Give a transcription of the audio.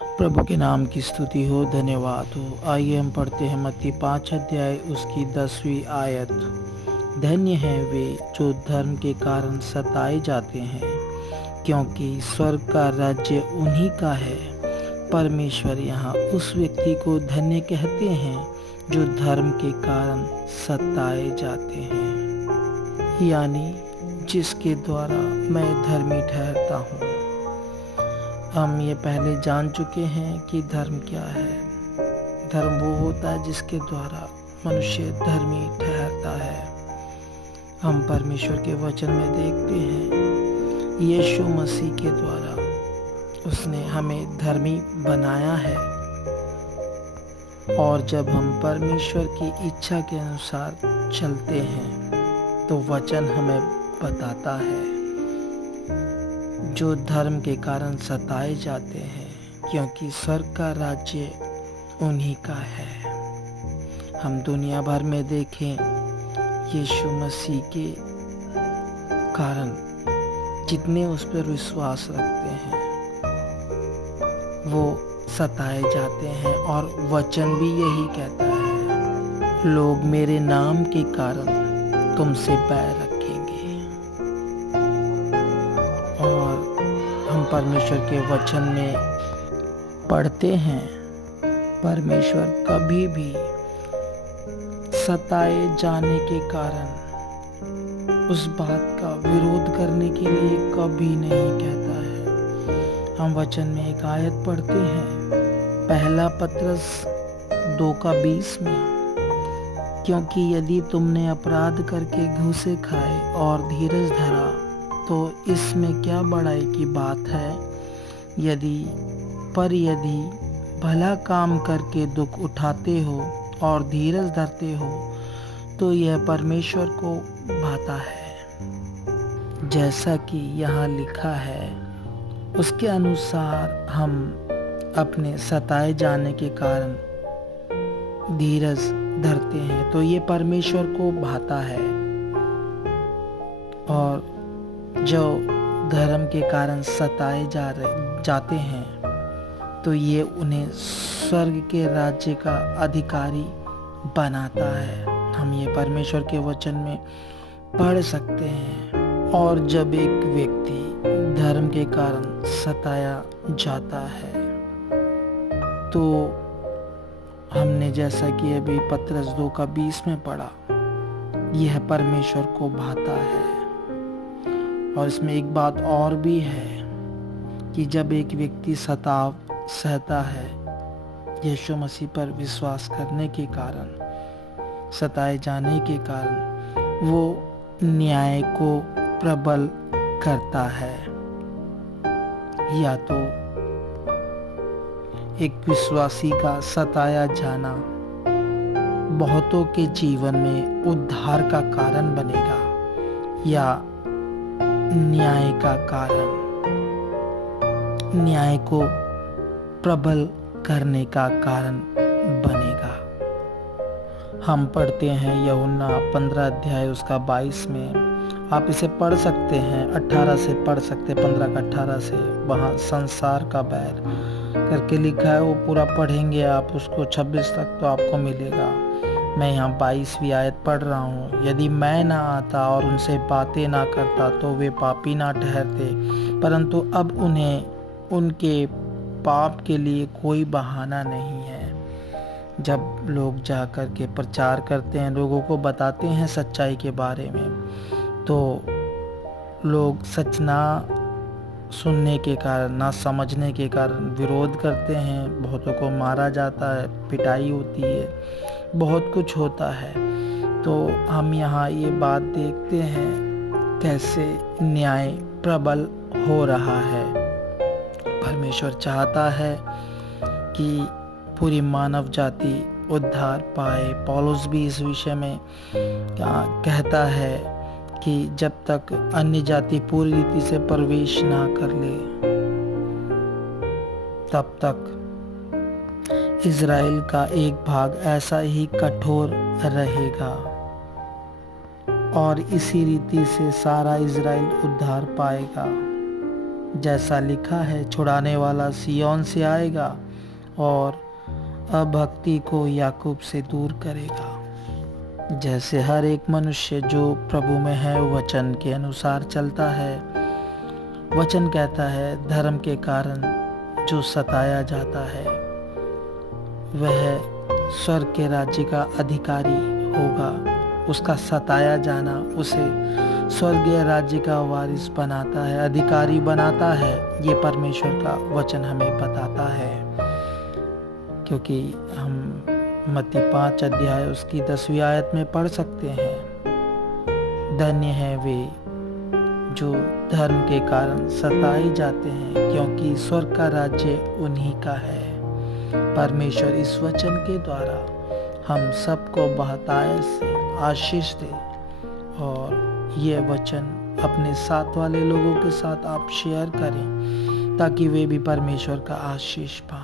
प्रभु के नाम की स्तुति हो, धन्यवाद हो। आइए हम पढ़ते हैं मत्ती 5 अध्याय उसकी 10वीं आयत। धन्य हैं वे जो धर्म के कारण सताए जाते हैं, क्योंकि स्वर्ग का राज्य उन्हीं का है। परमेश्वर यहाँ उस व्यक्ति को धन्य कहते हैं जो धर्म के कारण सताए जाते हैं, यानी जिसके द्वारा मैं धर्मी ठहरता हूँ। हम ये पहले जान चुके हैं कि धर्म क्या है। धर्म वो होता है जिसके द्वारा मनुष्य धर्मी ठहरता है। हम परमेश्वर के वचन में देखते हैं यीशु मसीह के द्वारा उसने हमें धर्मी बनाया है, और जब हम परमेश्वर की इच्छा के अनुसार चलते हैं तो वचन हमें बताता है जो धर्म के कारण सताए जाते हैं, क्योंकि स्वर्ग का राज्य उन्हीं का है। हम दुनिया भर में देखें, यीशु मसीह के कारण जितने उस पर विश्वास रखते हैं वो सताए जाते हैं, और वचन भी यही कहता है, लोग मेरे नाम के कारण तुमसे बैर रखेंगे। और हम परमेश्वर के वचन में पढ़ते हैं, परमेश्वर कभी भी सताए जाने के कारण उस बात का विरोध करने के लिए कभी नहीं कहता है। हम वचन में एक आयत पढ़ते हैं, पहला पत्रस 2:20 में, क्योंकि यदि तुमने अपराध करके घूसे खाए और धीरज धरा तो इसमें क्या बड़ाई की बात है। यदि भला काम करके दुख उठाते हो और धीरज धरते हो तो यह परमेश्वर को भाता है। जैसा कि यहाँ लिखा है उसके अनुसार हम अपने सताए जाने के कारण धीरज धरते हैं तो ये परमेश्वर को भाता है। और जो धर्म के कारण सताए जाते हैं तो ये उन्हें स्वर्ग के राज्य का अधिकारी बनाता है। हम ये परमेश्वर के वचन में पढ़ सकते हैं। और जब एक व्यक्ति धर्म के कारण सताया जाता है तो हमने जैसा कि अभी पत्रस 2:20 में पढ़ा, यह परमेश्वर को भाता है। और इसमें एक बात और भी है कि जब एक व्यक्ति सहता है यीशु मसीह पर विश्वास करने के कारण, सताए जाने के कारण, वो न्याय को प्रबल करता है। या तो एक विश्वासी का सताया जाना बहुतों के जीवन में उद्धार का कारण बनेगा, या न्याय का कारण, न्याय को प्रबल करने का कारण बनेगा। हम पढ़ते हैं यूहन्ना 15 अध्याय उसका 22 में, आप इसे पढ़ सकते हैं, 18 से पढ़ सकते, 15 का 18 से। वहाँ संसार का बैर करके लिखा है, वो पूरा पढ़ेंगे आप उसको 26 तक तो आपको मिलेगा। मैं यहाँ 22वीं आयत पढ़ रहा हूँ, यदि मैं ना आता और उनसे बातें ना करता तो वे पापी ना ठहरते, परंतु अब उन्हें उनके पाप के लिए कोई बहाना नहीं है। जब लोग जा कर के प्रचार करते हैं, लोगों को बताते हैं सच्चाई के बारे में, तो लोग सच ना सुनने के कारण, ना समझने के कारण विरोध करते हैं। बहुतों को मारा जाता है, पिटाई होती है, बहुत कुछ होता है। तो हम यहाँ ये बात देखते हैं कैसे न्याय प्रबल हो रहा है। परमेश्वर चाहता है कि पूरी मानव जाति उद्धार पाए। पौलुस भी इस विषय में कहता है कि जब तक अन्य जाति पूरी रीति से प्रवेश ना कर ले तब तक इज़राइल का एक भाग ऐसा ही कठोर रहेगा, और इसी रीति से सारा इज़राइल उद्धार पाएगा। जैसा लिखा है, छुड़ाने वाला सिय्योन से आएगा और अभक्ति को याकूब से दूर करेगा। जैसे हर एक मनुष्य जो प्रभु में है वचन के अनुसार चलता है। वचन कहता है धर्म के कारण जो सताया जाता है वह स्वर्ग के राज्य का अधिकारी होगा। उसका सताया जाना उसे स्वर्गीय राज्य का वारिस बनाता है, अधिकारी बनाता है। ये परमेश्वर का वचन हमें बताता है, क्योंकि हम मत्ती 5 अध्याय उसकी 10वीं आयत में पढ़ सकते हैं, धन्य है वे जो धर्म के कारण सताए जाते हैं, क्योंकि स्वर्ग का राज्य उन्हीं का है। परमेश्वर इस वचन के द्वारा हम सबको बहुतायत से आशीष दे और ये वचन अपने साथ वाले लोगों के साथ आप शेयर करें ताकि वे भी परमेश्वर का आशीष पाएं।